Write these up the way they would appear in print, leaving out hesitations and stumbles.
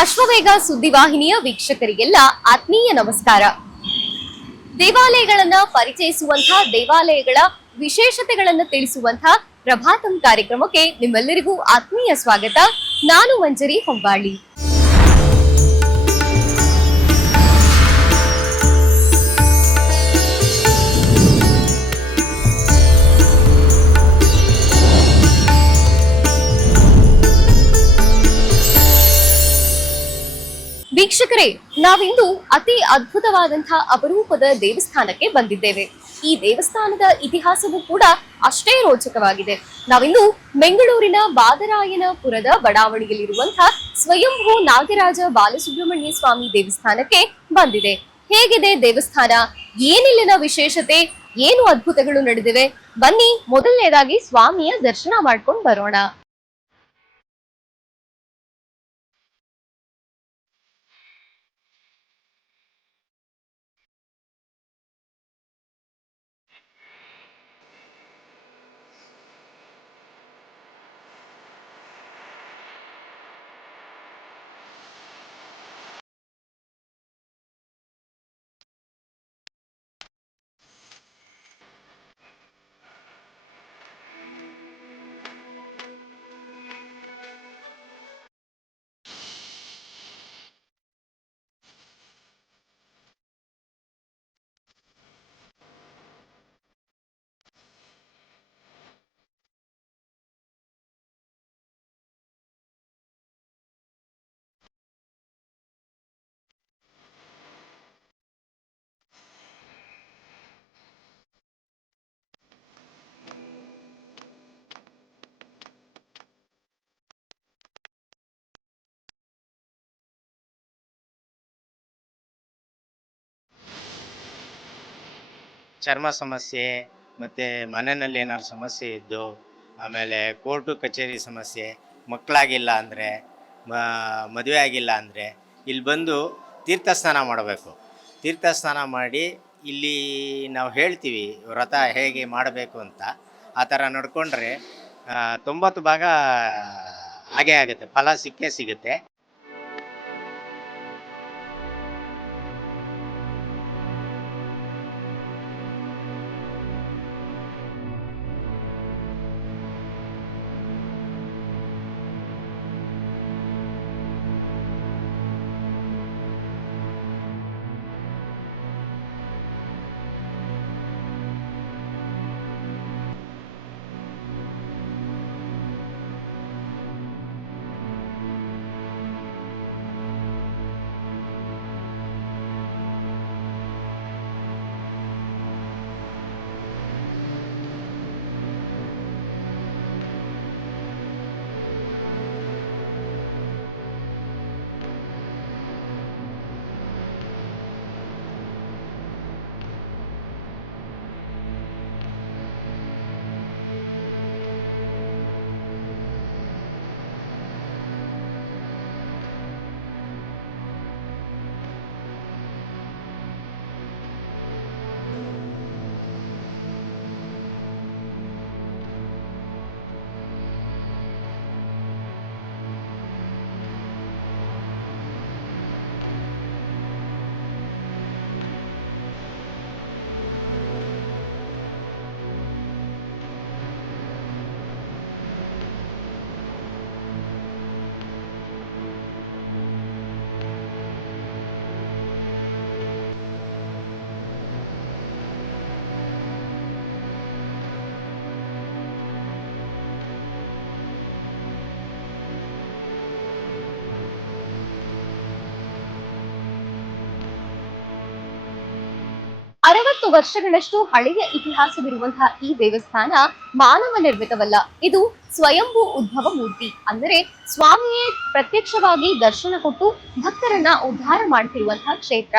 ಅಶ್ವವೇಗ ಸುದ್ದಿವಾಹಿನಿಯ ವೀಕ್ಷಕರಿಗೆಲ್ಲ ಆತ್ಮೀಯ ನಮಸ್ಕಾರ. ದೇವಾಲಯಗಳನ್ನ ಪರಿಚಯಿಸುವಂತಹ, ದೇವಾಲಯಗಳ ವಿಶೇಷತೆಗಳನ್ನು ತಿಳಿಸುವಂತಹ ಪ್ರಭಾತಂ ಕಾರ್ಯಕ್ರಮಕ್ಕೆ ನಿಮ್ಮೆಲ್ಲರಿಗೂ ಆತ್ಮೀಯ ಸ್ವಾಗತ. ನಾನು ಮಂಜರಿ ಹೊಂಬಾಳಿ. ವೀಕ್ಷಕರೇ, ನಾವಿಂದು ಅತಿ ಅದ್ಭುತವಾದಂತಹ ಅಪರೂಪದ ದೇವಸ್ಥಾನಕ್ಕೆ ಬಂದಿದ್ದೇವೆ. ಈ ದೇವಸ್ಥಾನದ ಇತಿಹಾಸವೂ ಕೂಡ ಅಷ್ಟೇ ರೋಚಕವಾಗಿದೆ. ನಾವಿಂದು ಬೆಂಗಳೂರಿನ ಬಾದರಾಯನಪುರದ ಬಡಾವಣೆಯಲ್ಲಿರುವಂತಹ ಸ್ವಯಂಭೂ ನಾಗರಾಜ ಬಾಲಸುಬ್ರಹ್ಮಣ್ಯ ಸ್ವಾಮಿ ದೇವಸ್ಥಾನಕ್ಕೆ ಬಂದಿದೆ. ಹೇಗಿದೆ ದೇವಸ್ಥಾನ, ಏನಿಲ್ಲಿನ ವಿಶೇಷತೆ, ಏನು ಅದ್ಭುತಗಳು ನಡೆದಿವೆ, ಬನ್ನಿ ಮೊದಲನೇದಾಗಿ ಸ್ವಾಮಿಯ ದರ್ಶನ ಮಾಡ್ಕೊಂಡು ಬರೋಣ. ಚರ್ಮ ಸಮಸ್ಯೆ ಮತ್ತು ಮನೆಯಲ್ಲಿ ಏನಾದ್ರು ಸಮಸ್ಯೆ ಇದ್ದು, ಆಮೇಲೆ ಕೋರ್ಟು ಕಚೇರಿ ಸಮಸ್ಯೆ, ಮಕ್ಕಳಾಗಿಲ್ಲ ಅಂದರೆ, ಮದುವೆ ಆಗಿಲ್ಲ ಅಂದರೆ ಇಲ್ಲಿ ಬಂದು ತೀರ್ಥ ಸ್ನಾನ ಮಾಡಬೇಕು. ತೀರ್ಥ ಸ್ನಾನ ಮಾಡಿ ಇಲ್ಲಿ ನಾವು ಹೇಳ್ತೀವಿ ವ್ರತ ಹೇಗೆ ಮಾಡಬೇಕು ಅಂತ. ಆ ಥರ ನಡ್ಕೊಂಡ್ರೆ 90 ಭಾಗ ಹಾಗೇ ಆಗುತ್ತೆ, ಫಲ ಸಿಕ್ಕೇ ಸಿಗುತ್ತೆ. ಅರವತ್ತು ವರ್ಷಗಳಷ್ಟು ಹಳೆಯ ಇತಿಹಾಸವಿರುವಂತಹ ಈ ದೇವಸ್ಥಾನ ಮಾನವ ನಿರ್ಮಿತವಲ್ಲ. ಇದು ಸ್ವಯಂಭೂ ಉದ್ಭವ ಮೂರ್ತಿ. ಅಂದರೆ ಸ್ವಾಮಿಯೇ ಪ್ರತ್ಯಕ್ಷವಾಗಿ ದರ್ಶನ ಕೊಟ್ಟು ಭಕ್ತರನ್ನ ಉದ್ಧಾರ ಮಾಡ್ತಿರುವಂತಹ ಕ್ಷೇತ್ರ.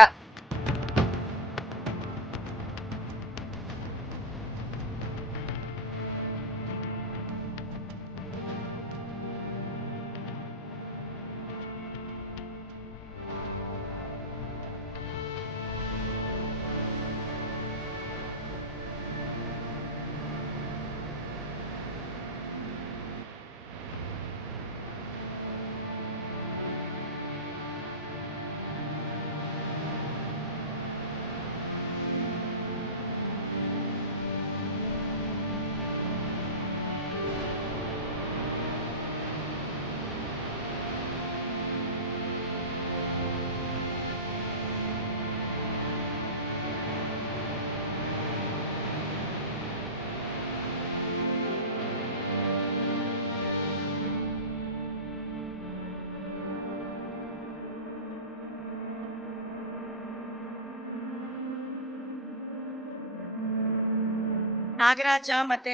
ನಾಗರಾಜ ಮತ್ತು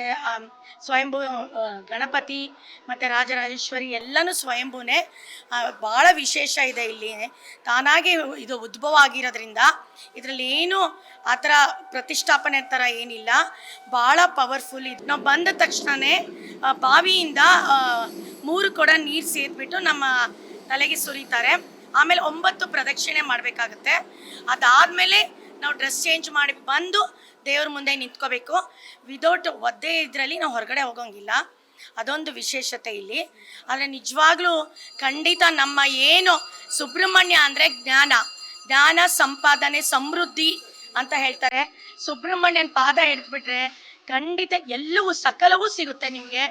ಸ್ವಯಂಭೂ ಗಣಪತಿ ಮತ್ತು ರಾಜರಾಜೇಶ್ವರಿ ಎಲ್ಲನೂ ಸ್ವಯಂಭೂನೇ. ಭಾಳ ವಿಶೇಷ ಇದೆ ಇಲ್ಲಿ. ತಾನಾಗಿ ಇದು ಉದ್ಭವ ಆಗಿರೋದ್ರಿಂದ ಇದರಲ್ಲಿ ಏನು ಆ ಥರ ಪ್ರತಿಷ್ಠಾಪನೆ ಥರ ಏನಿಲ್ಲ. ಭಾಳ ಪವರ್ಫುಲ್ ಇದು. ನಾವು ಬಂದ ತಕ್ಷಣವೇ ಬಾವಿಯಿಂದ 3 ಕೊಡ ನೀರು ಸೇದ್ಬಿಟ್ಟು ನಮ್ಮ ತಲೆಗೆ ಸುರಿತಾರೆ. ಆಮೇಲೆ 9 ಪ್ರದಕ್ಷಿಣೆ ಮಾಡಬೇಕಾಗುತ್ತೆ. ಅದಾದಮೇಲೆ ನಾವು ಡ್ರೆಸ್ ಚೇಂಜ್ ಮಾಡಿ ಬಂದು ದೇವ್ರ ಮುಂದೆ ನಿಂತ್ಕೋಬೇಕು. ವಿದೌಟ್ ಒದ್ದೆ ಇದರಲ್ಲಿ ನಾವು ಹೊರಗಡೆ ಹೋಗೋಂಗಿಲ್ಲ. ಅದೊಂದು ವಿಶೇಷತೆ ಇಲ್ಲಿ. ಆದರೆ ನಿಜವಾಗ್ಲೂ ಖಂಡಿತ ನಮ್ಮ ಏನು ಸುಬ್ರಹ್ಮಣ್ಯ ಅಂದರೆ ಜ್ಞಾನ ಸಂಪಾದನೆ ಸಮೃದ್ಧಿ ಅಂತ ಹೇಳ್ತಾರೆ. ಸುಬ್ರಹ್ಮಣ್ಯನ ಪಾದ ಹಿಡಿದ್ಬಿಟ್ರೆ ಖಂಡಿತ ಎಲ್ಲವೂ ಸಕಲವೂ ಸಿಗುತ್ತೆ ನಿಮಗೆ.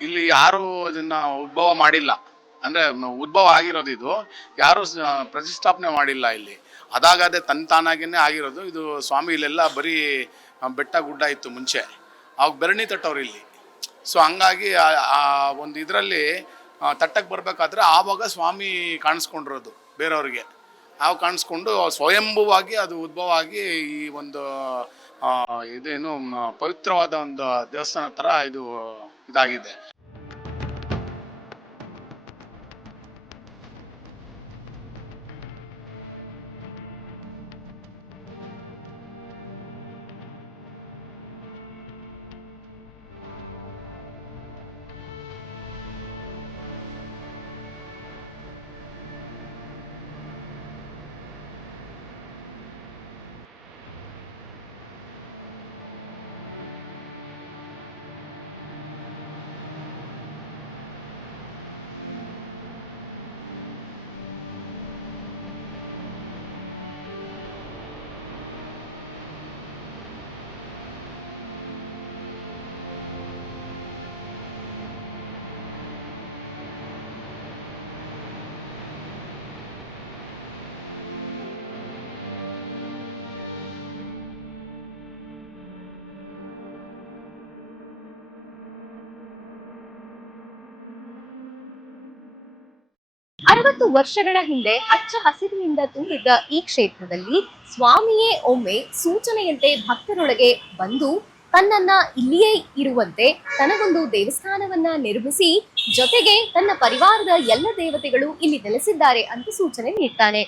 ಇಲ್ಲಿ ಯಾರು ಇದನ್ನ ಉದ್ಭವ ಮಾಡಿಲ್ಲ, ಅಂದ್ರೆ ಉದ್ಭವ ಆಗಿರೋದು ಇದು. ಯಾರು ಪ್ರತಿಷ್ಠಾಪನೆ ಮಾಡಿಲ್ಲ ಇಲ್ಲಿ. ಅದಾಗದೆ ತಾನಾಗೇನೆ ಆಗಿರೋದು ಇದು. ಸ್ವಾಮಿ ಇಲ್ಲೆಲ್ಲ ಬರೀ ಬೆಟ್ಟ ಗುಡ್ಡ ಇತ್ತು ಮುಂಚೆ. ಅವಾಗ ಬೆರಣಿ ತಟ್ಟವ್ರು ಇಲ್ಲಿ. ಸೊ ಹಂಗಾಗಿ ಆ ಒಂದು ಇದರಲ್ಲಿ ತಟ್ಟಕ್ಕೆ ಬರ್ಬೇಕಾದ್ರೆ ಆವಾಗ ಸ್ವಾಮಿ ಕಾಣಿಸ್ಕೊಂಡಿರೋದು ಬೇರೆಯವ್ರಿಗೆ. ಆವಾಗ ಕಾಣಿಸ್ಕೊಂಡು ಸ್ವಯಂಭುವಾಗಿ ಅದು ಉದ್ಭವ ಆಗಿ ಈ ಒಂದು ಇದೇನು ಪವಿತ್ರವಾದ ಒಂದು ದೇವಸ್ಥಾನ ತರ ಇದು ಇದಾಗಿದೆ. ವರ್ಷಗಳ ಹಿಂದೆ ಹಚ್ಚ ಹಸಿರಿನಿಂದ ತುಂಬಿದ್ದ ಈ ಕ್ಷೇತ್ರದಲ್ಲಿ ಸ್ವಾಮಿಯೇ ಒಮ್ಮೆ ಸೂಚನೆಯಂತೆ ಭಕ್ತರೊಳಗೆ ಬಂದು ತನ್ನನ್ನ ಇಲ್ಲಿಯೇ ಇರುವಂತೆ ತನಗೊಂದು ದೇವಸ್ಥಾನವನ್ನ ನಿರ್ಮಿಸಿ ಜೊತೆಗೆ ತನ್ನ ಪರಿವಾರದ ಎಲ್ಲ ದೇವತೆಗಳು ಇಲ್ಲಿ ನೆಲೆಸಿದ್ದಾರೆ ಅಂತ ಸೂಚನೆ ನೀಡ್ತಾನೆ.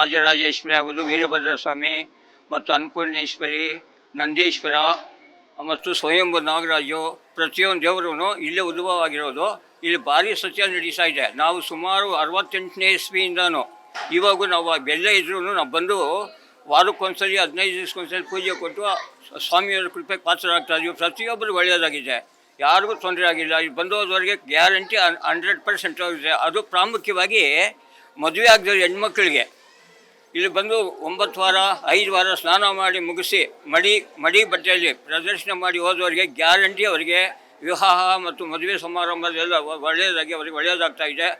ರಾಜರಾಜೇಶ್ವರಿ ಆಗೋದು, ವೀರಭದ್ರ ಸ್ವಾಮಿ ಮತ್ತು ಅನ್ನಪೂರ್ಣೇಶ್ವರಿ, ನಂದೀಶ್ವರ ಮತ್ತು ಸ್ವಯಂಭು ನಾಗರಾಜು, ಪ್ರತಿಯೊಂದು ದೇವರು ಇಲ್ಲೇ ಉದ್ಭವ ಆಗಿರೋದು. ಇಲ್ಲಿ ಭಾರಿ ಸತ್ಯ ನಡೀತಾ ಇದೆ. ನಾವು ಸುಮಾರು 68ನೇ ಇಸ್ವಿಯಿಂದನೂ ಇವಾಗೂ ನಾವು ಬೆಲ್ಲ ಇದ್ರೂ ನಾವು ಬಂದು ವಾರಕ್ಕೊಂದ್ಸಲಿ 15 ದಿವಸಕ್ಕೊಂದ್ಸಲಿ ಪೂಜೆ ಕೊಟ್ಟು ಸ್ವಾಮಿಯವರ ಕೃಪೆಗೆ ಪಾತ್ರರಾಗ್ತಾ ಇದ್ದೀವಿ. ಪ್ರತಿಯೊಬ್ಬರು ಒಳ್ಳೆಯದಾಗಿದೆ, ಯಾರಿಗೂ ತೊಂದರೆ ಆಗಿಲ್ಲ. ಇಲ್ಲಿ ಬಂದೋದವರೆಗೆ ಗ್ಯಾರಂಟಿ 100% ಆಗಿದೆ. ಅದು ಪ್ರಾಮುಖ್ಯವಾಗಿ ಮದುವೆ ಆಗದವ್ರು ಹೆಣ್ಮಕ್ಳಿಗೆ ಇಲ್ಲಿ ಬಂದು 9 ವಾರ 5 ವಾರ ಸ್ನಾನ ಮಾಡಿ ಮುಗಿಸಿ ಮಡಿ ಬಟ್ಟೆಯಲ್ಲಿ ಪ್ರದರ್ಶನ ಮಾಡಿ ಹೋದವರಿಗೆ ಗ್ಯಾರಂಟಿ ಅವರಿಗೆ ವಿವಾಹ ಮತ್ತು ಮದುವೆ ಸಮಾರಂಭದೆಲ್ಲ ಒಳ್ಳೆಯದಾಗಿ ಅವರಿಗೆ ಒಳ್ಳೆಯದಾಗ್ತಾ ಇದೆ.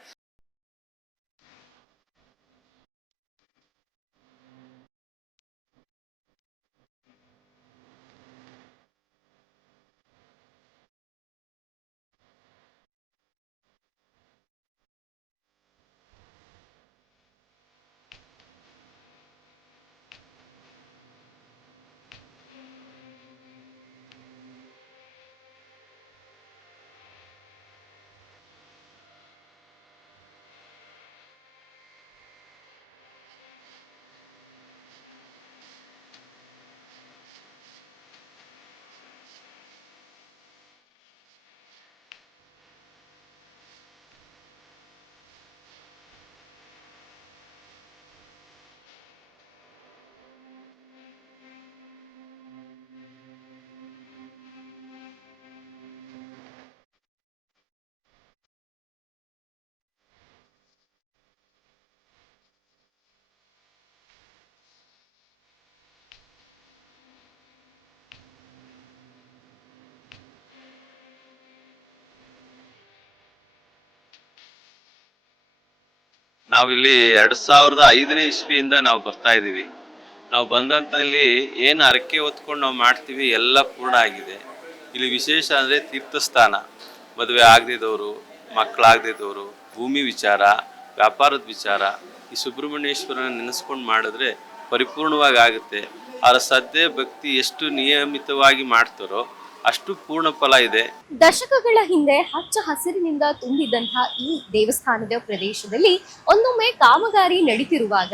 ನಾವಿಲ್ಲಿ 2005ನೇ ಇಸ್ವಿಯಿಂದ ನಾವು ಬರ್ತಾ ಇದೀವಿ. ನಾವು ಬಂದಂತಲ್ಲಿ ಏನು ಹರಕೆ ಹೊತ್ಕೊಂಡು ನಾವು ಮಾಡ್ತೀವಿ ಎಲ್ಲ ಪೂರ್ಣ ಆಗಿದೆ. ಇಲ್ಲಿ ವಿಶೇಷ ಅಂದರೆ ತೀರ್ಥಸ್ಥಾನ, ಮದುವೆ ಆಗದಿದ್ದವರು, ಮಕ್ಕಳಾಗದಿದ್ದವರು, ಭೂಮಿ ವಿಚಾರ, ವ್ಯಾಪಾರದ ವಿಚಾರ, ಈ ಸುಬ್ರಹ್ಮಣ್ಯೇಶ್ವರನ ನೆನೆಸ್ಕೊಂಡು ಮಾಡಿದ್ರೆ ಪರಿಪೂರ್ಣವಾಗಿ ಆಗುತ್ತೆ. ಅವರ ಶ್ರದ್ಧೆ ಭಕ್ತಿ ಎಷ್ಟು ನಿಯಮಿತವಾಗಿ ಮಾಡ್ತಾರೋ ಅಷ್ಟು ಪೂರ್ಣ ಫಲ ಇದೆ. ದಶಕಗಳ ಹಿಂದೆ ಹಚ್ಚ ಹಸಿರಿನಿಂದ ತುಂಬಿದಂತಹ ಈ ದೇವಸ್ಥಾನದ ಪ್ರದೇಶದಲ್ಲಿ ಒಂದೊಮ್ಮೆ ಕಾಮಗಾರಿ ನಡೀತಿರುವಾಗ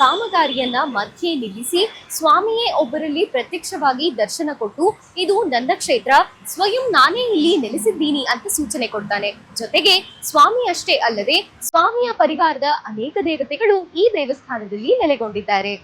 ಕಾಮಗಾರಿಯನ್ನ ಮಧ್ಯೆ ನಿಲ್ಲಿಸಿ ಸ್ವಾಮಿಯೇ ಒಬ್ಬರಲ್ಲಿ ಪ್ರತ್ಯಕ್ಷವಾಗಿ ದರ್ಶನ ಕೊಟ್ಟು ಇದು ನನ್ನ ಕ್ಷೇತ್ರ, ಸ್ವಯಂ ನಾನೇ ಇಲ್ಲಿ ನೆಲೆಸಿದ್ದೀನಿ ಅಂತ ಸೂಚನೆ ಕೊಡ್ತಾನೆ. ಜೊತೆಗೆ ಸ್ವಾಮಿ ಅಷ್ಟೇ ಅಲ್ಲದೆ ಸ್ವಾಮಿಯ ಪರಿವಾರದ ಅನೇಕ ದೇವತೆಗಳು ಈ ದೇವಸ್ಥಾನದಲ್ಲಿ ನೆಲೆಗೊಂಡಿದ್ದಾರೆ.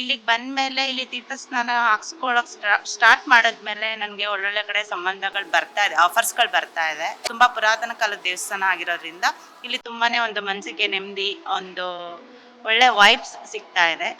ಇಲ್ಲಿಗೆ ಬಂದ್ಮೇಲೆ ಇಲ್ಲಿ ತೀರ್ಥ ಸ್ನಾನ ಹಾಕ್ಸ್ಕೊಳಕ್ ಸ್ಟಾರ್ಟ್ ಮಾಡಿದ್ಮೇಲೆ ನನಗೆ ಒಳ್ಳೊಳ್ಳೆ ಕಡೆ ಸಂಬಂಧಗಳು ಬರ್ತಾ ಇದೆ, ಆಫರ್ಸ್ಗಳು ಬರ್ತಾ ಇದೆ. ತುಂಬಾ ಪುರಾತನ ಕಾಲದ ದೇವಸ್ಥಾನ ಆಗಿರೋದ್ರಿಂದ ಇಲ್ಲಿ ತುಂಬಾನೇ ಒಂದು ಮನಸ್ಸಿಗೆ ನೆಮ್ಮದಿ, ಒಂದು ಒಳ್ಳೆ ವೈಬ್ಸ್ ಸಿಗ್ತಾ ಇದೆ.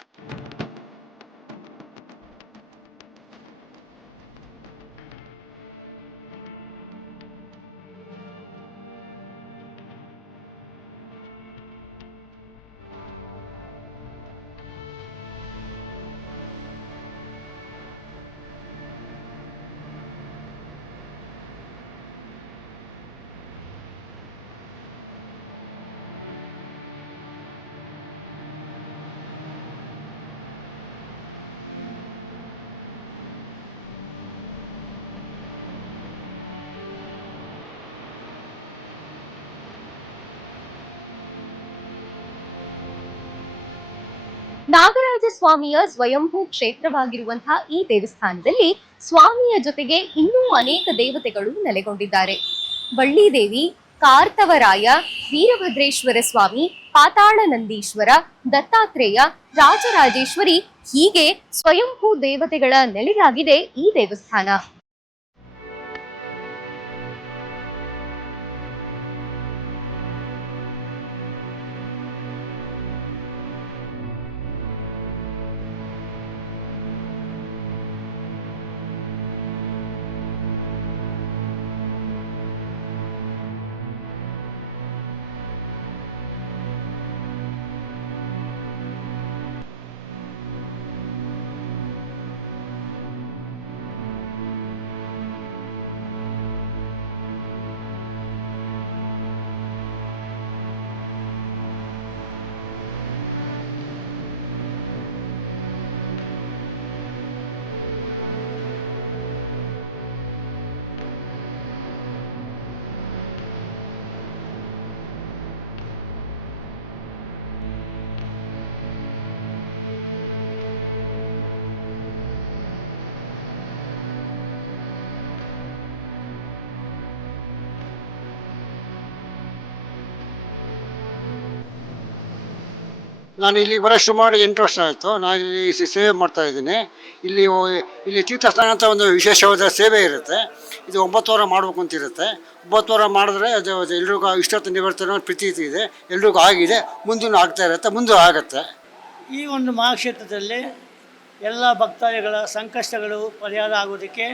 ನಾಗರಾಜ ಸ್ವಾಮಿಯ ಸ್ವಯಂಭೂ ಕ್ಷೇತ್ರವಾಗಿರುವಂತಹ ಈ ದೇವಸ್ಥಾನದಲ್ಲಿ ಸ್ವಾಮಿಯ ಜೊತೆಗೆ ಇನ್ನೂ ಅನೇಕ ದೇವತೆಗಳು ನೆಲೆಗೊಂಡಿದ್ದಾರೆ. ಬಳ್ಳಿದೇವಿ, ಕಾರ್ತವರಾಯ, ವೀರಭದ್ರೇಶ್ವರ ಸ್ವಾಮಿ, ಪಾತಾಳ ನಂದೀಶ್ವರ, ದತ್ತಾತ್ರೇಯ, ರಾಜರಾಜೇಶ್ವರಿ ಹೀಗೆ ಸ್ವಯಂಭೂ ದೇವತೆಗಳ ನೆಲೆಯಾಗಿದೆ ಈ ದೇವಸ್ಥಾನ. ನಾನು ಇಲ್ಲಿ ಬರೋ ಸುಮಾರು 8 ವರ್ಷ ಆಯಿತು. ನಾನು ಇಲ್ಲಿ ಸೇವೆ ಮಾಡ್ತಾ ಇದ್ದೀನಿ. ಇಲ್ಲಿ ತೀರ್ಥಸ್ಥಾನ ಅಂತ ಒಂದು ವಿಶೇಷವಾದ ಸೇವೆ ಇರುತ್ತೆ. ಇದು 9 ವಾರ ಮಾಡಬೇಕು ಅಂತಿರುತ್ತೆ. 9 ವಾರ ಮಾಡಿದ್ರೆ ಅದು ಎಲ್ರಿಗೂ ಇಷ್ಟೊತ್ತು ನಿವರ್ತನೆ ಪ್ರೀತಿ ಇದೆ, ಎಲ್ರಿಗೂ ಆಗಿದೆ, ಮುಂದೂ ಆಗ್ತಾ ಇರುತ್ತೆ, ಮುಂದೆ ಆಗುತ್ತೆ. ಈ ಒಂದು ಮಹಾಕ್ಷೇತ್ರದಲ್ಲಿ ಎಲ್ಲ ಭಕ್ತಾದಿಗಳ ಸಂಕಷ್ಟಗಳು ಪರಿಹಾರ ಆಗೋದಕ್ಕೆ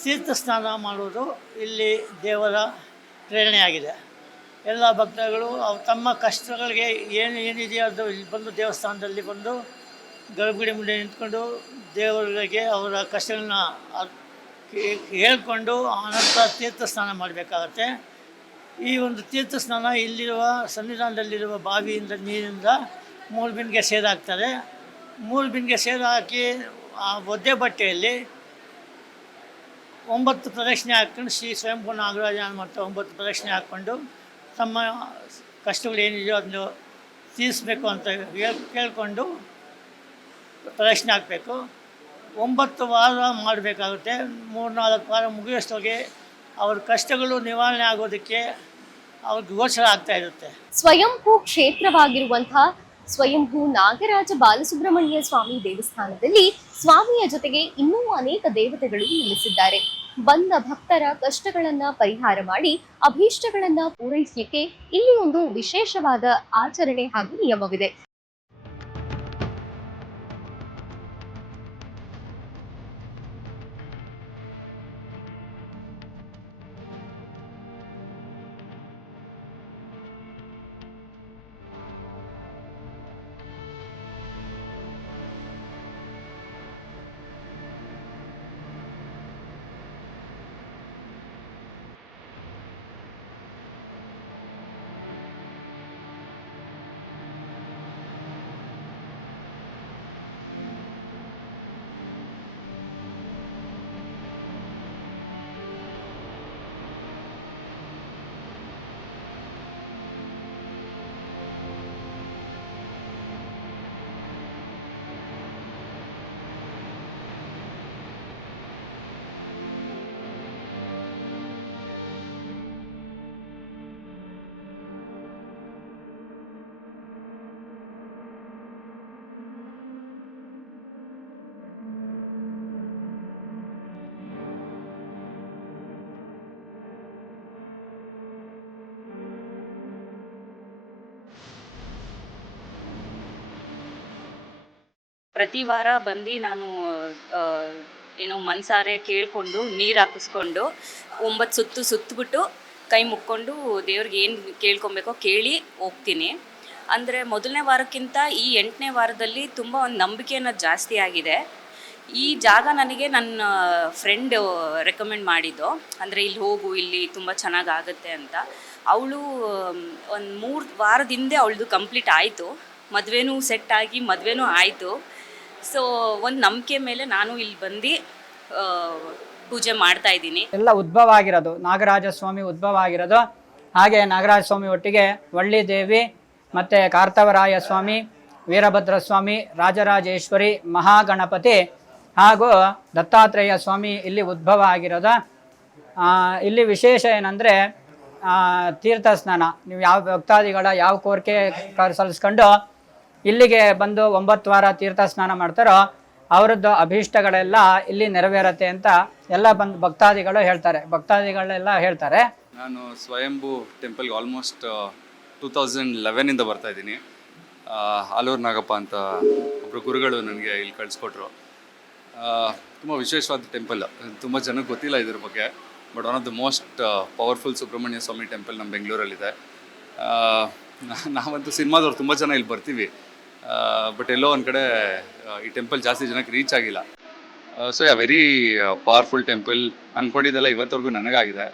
ತೀರ್ಥ ಸ್ನಾನ ಮಾಡುವುದು ಇಲ್ಲಿ ದೇವರ ಪ್ರೇರಣೆಯಾಗಿದೆ. ಎಲ್ಲ ಭಕ್ತಗಳು ತಮ್ಮ ಕಷ್ಟಗಳಿಗೆ ಏನಿದೆಯೋ ಅದು ಇಲ್ಲಿ ಬಂದು ದೇವಸ್ಥಾನದಲ್ಲಿ ಬಂದು ಗರ್ಭಗುಡಿ ಮುಂದೆ ನಿಂತ್ಕೊಂಡು ದೇವರಿಗೆ ಅವರ ಕಷ್ಟಗಳನ್ನ ಹೇಳ್ಕೊಂಡು ಆನಂತರ ತೀರ್ಥ ಸ್ನಾನ ಮಾಡಬೇಕಾಗತ್ತೆ. ಈ ಒಂದು ತೀರ್ಥ ಸ್ನಾನ ಇಲ್ಲಿರುವ ಸನ್ನಿಧಾನದಲ್ಲಿರುವ ಬಾವಿಯಿಂದ ನೀರಿಂದ 3 ಬಿಂದಿಗೆ ಸೇರು ಹಾಕ್ತಾರೆ. 3 ಬಿಂದಿಗೆ ಸೇರು ಹಾಕಿ ಆ ಒದ್ದೆ ಬಟ್ಟೆಯಲ್ಲಿ 9 ಪ್ರದಕ್ಷಿಣೆ ಹಾಕ್ಕೊಂಡು ಶ್ರೀ ಸ್ವಯಂಭೂ ನಾಗರಾಜ ಮತ್ತು 9 ಪ್ರದಕ್ಷಿಣೆ ಹಾಕ್ಕೊಂಡು ತಮ್ಮ ಕಷ್ಟಗಳು ಏನಿದೆಯೋ ಅದನ್ನು ತೀರಿಸ್ಬೇಕು ಅಂತ ಕೇಳಿಕೊಂಡು ಪ್ರದಕ್ಷಿಣೆ ಹಾಕಬೇಕು. 9 ವಾರ ಮಾಡಬೇಕಾಗುತ್ತೆ. 3-4 ವಾರ ಮುಗಿಯೋಷ್ಟೊಳಗೆ ಅವ್ರ ಕಷ್ಟಗಳು ನಿವಾರಣೆ ಆಗೋದಕ್ಕೆ ಅವ್ರಿಗೆ ಗೋಚರ ಆಗ್ತಾ ಇರುತ್ತೆ. ಸ್ವಯಂಭೂ ಕ್ಷೇತ್ರವಾಗಿರುವಂತಹ ಸ್ವಯಂಭೂ ನಾಗರಾಜ ಬಾಲಸುಬ್ರಹ್ಮಣ್ಯ ಸ್ವಾಮಿ ದೇವಸ್ಥಾನದಲ್ಲಿ ಸ್ವಾಮಿಯ ಜೊತೆಗೆ ಇನ್ನೂ ಅನೇಕ ದೇವತೆಗಳು ನೆಲೆಸಿದ್ದಾರೆ. ಬಂದ ಭಕ್ತರ ಕಷ್ಟಗಳನ್ನ ಪರಿಹಾರ ಮಾಡಿ ಅಭೀಷ್ಟಗಳನ್ನ ಪೂರೈಸಲಿಕ್ಕೆ ಇಲ್ಲಿ ಒಂದು ವಿಶೇಷವಾದ ಆಚರಣೆ ಹಾಗೂ ನಿಯಮವಿದೆ. ಪ್ರತಿ ವಾರ ಬಂದು ನಾನು ಏನೋ ಮನಸಾರೆ ಕೇಳಿಕೊಂಡು ನೀರು ಹಾಕಿಸ್ಕೊಂಡು 9 ಸುತ್ತು ಸುತ್ತಬಿಟ್ಟು ಕೈ ಮುಕ್ಕೊಂಡು ದೇವ್ರಿಗೆ ಏನು ಕೇಳ್ಕೊಬೇಕೋ ಕೇಳಿ ಹೋಗ್ತೀನಿ. ಅಂದರೆ ಮೊದಲನೇ ವಾರಕ್ಕಿಂತ ಈ 8ನೇ ವಾರದಲ್ಲಿ ತುಂಬ ಒಂದು ನಂಬಿಕೆ ಅನ್ನೋದು ಜಾಸ್ತಿ ಆಗಿದೆ. ಈ ಜಾಗ ನನಗೆ ನನ್ನ ಫ್ರೆಂಡ್ ರೆಕಮೆಂಡ್ ಮಾಡಿದ್ದು, ಅಂದರೆ ಇಲ್ಲಿ ಹೋಗು, ಇಲ್ಲಿ ತುಂಬ ಚೆನ್ನಾಗಾಗುತ್ತೆ ಅಂತ. ಅವಳು ಒಂದು 3 ವಾರದ ಹಿಂದೆ ಅವಳದು ಕಂಪ್ಲೀಟ್ ಆಯಿತು, ಮದುವೆನೂ ಸೆಟ್ ಆಗಿ ಮದುವೆನೂ ಆಯಿತು. ಸೊ ಒಂದು ನಂಬಿಕೆ ಮೇಲೆ ನಾನು ಇಲ್ಲಿ ಬಂದು ಪೂಜೆ ಮಾಡ್ತಾ ಇದ್ದೀನಿ. ಎಲ್ಲ ಉದ್ಭವ ಆಗಿರೋದು ನಾಗರಾಜ ಸ್ವಾಮಿ ಉದ್ಭವ ಆಗಿರೋದು. ಹಾಗೆ ನಾಗರಾಜ ಸ್ವಾಮಿ ಒಟ್ಟಿಗೆ ವಳ್ಳಿ ದೇವಿ ಮತ್ತು ಕಾರ್ತವರಾಯ ಸ್ವಾಮಿ ವೀರಭದ್ರ ಸ್ವಾಮಿ, ರಾಜರಾಜೇಶ್ವರಿ, ಮಹಾಗಣಪತಿ ಹಾಗೂ ದತ್ತಾತ್ರೇಯ ಸ್ವಾಮಿ ಇಲ್ಲಿ ಉದ್ಭವ ಆಗಿರೋದ. ಇಲ್ಲಿ ವಿಶೇಷ ಏನಂದರೆ ತೀರ್ಥ ಸ್ನಾನ. ನೀವು ಯಾವ ಭಕ್ತಾದಿಗಳ ಯಾವ ಕೋರಿಕೆ ಸಲ್ಲಿಸ್ಕೊಂಡು ಇಲ್ಲಿಗೆ ಬಂದು 9 ವಾರ ತೀರ್ಥ ಸ್ನಾನ ಮಾಡ್ತಾರೋ ಅವರದ್ದು ಅಭೀಷ್ಟಗಳೆಲ್ಲ ಇಲ್ಲಿ ನೆರವೇರತ್ತೆ ಅಂತ ಎಲ್ಲ ಭಕ್ತಾದಿಗಳು ಹೇಳ್ತಾರೆ. ನಾನು ಸ್ವಯಂಭೂ ಟೆಂಪಲ್ಗೆ ಆಲ್ಮೋಸ್ಟ್ 2011ಇಂದ ಬರ್ತಾ ಇದ್ದೀನಿ. ಆಲೂರು ನಾಗಪ್ಪ ಅಂತ ಒಬ್ಬರು ಗುರುಗಳು ನನಗೆ ಇಲ್ಲಿ ಕಳಿಸ್ಕೊಟ್ರು. ತುಂಬ ವಿಶೇಷವಾದ ಟೆಂಪಲ್, ತುಂಬ ಜನಕ್ಕೆ ಗೊತ್ತಿಲ್ಲ ಇದ್ರ ಬಗ್ಗೆ. But one of the most powerful Subrahmanya Swami temple ನಮ್ಮ ಬೆಂಗಳೂರಲ್ಲಿದೆ. ನಾವಂತೂ ಸಿನಿಮಾದವ್ರು ತುಂಬ ಜನ ಇಲ್ಲಿ ಬರ್ತೀವಿ, ಬಟ್ ಎಲ್ಲೋ ಒಂದು ಕಡೆ ಈ ಟೆಂಪಲ್ ಜಾಸ್ತಿ ಜನಕ್ಕೆ ರೀಚ್ ಆಗಿಲ್ಲ. So very powerful temple. ಅಂದ್ಕೊಂಡಿದ್ದೆಲ್ಲ ಇವತ್ತವರೆಗೂ ನನಗಾಗಿದೆ.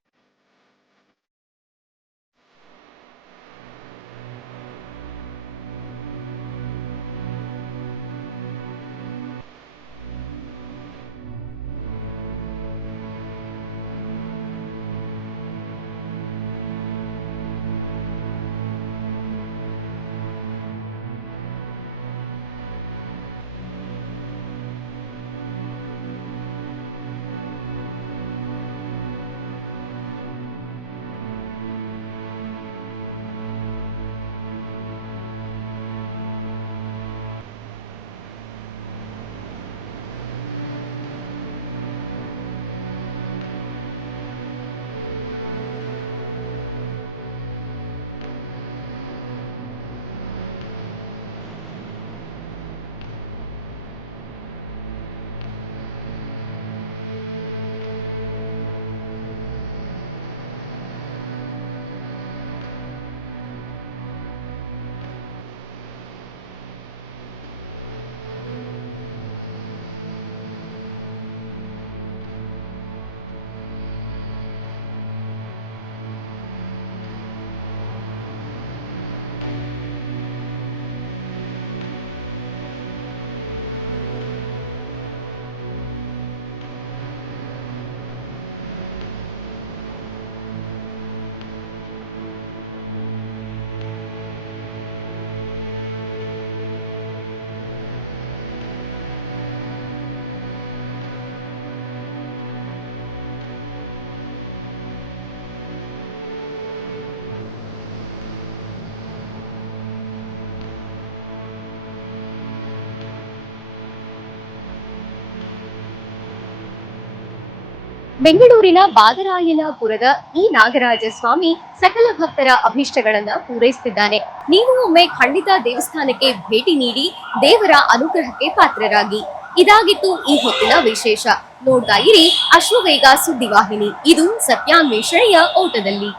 ಬೆಂಗಳೂರಿನ ಬಾದರಾಯನಪುರದ ಈ ನಾಗರಾಜ ಸ್ವಾಮಿ ಸಕಲ ಭಕ್ತರ ಅಭೀಷ್ಟಗಳನ್ನ ಪೂರೈಸುತ್ತಿದ್ದಾನೆ. ನೀವು ಒಮ್ಮೆ ಖಂಡಿತ ದೇವಸ್ಥಾನಕ್ಕೆ ಭೇಟಿ ನೀಡಿ ದೇವರ ಅನುಗ್ರಹಕ್ಕೆ ಪಾತ್ರರಾಗಿ. ಇದಾಗಿತ್ತು ಈ ಹೊತ್ತಿನ ವಿಶೇಷ. ನೋಡ್ತಾ ಇರಿ ಅಶ್ವವೇಗ ಸುದ್ದಿವಾಹಿನಿ. ಇದು ಸತ್ಯಾನ್ವೇಷಣೆಯ ಓಟದಲ್ಲಿ.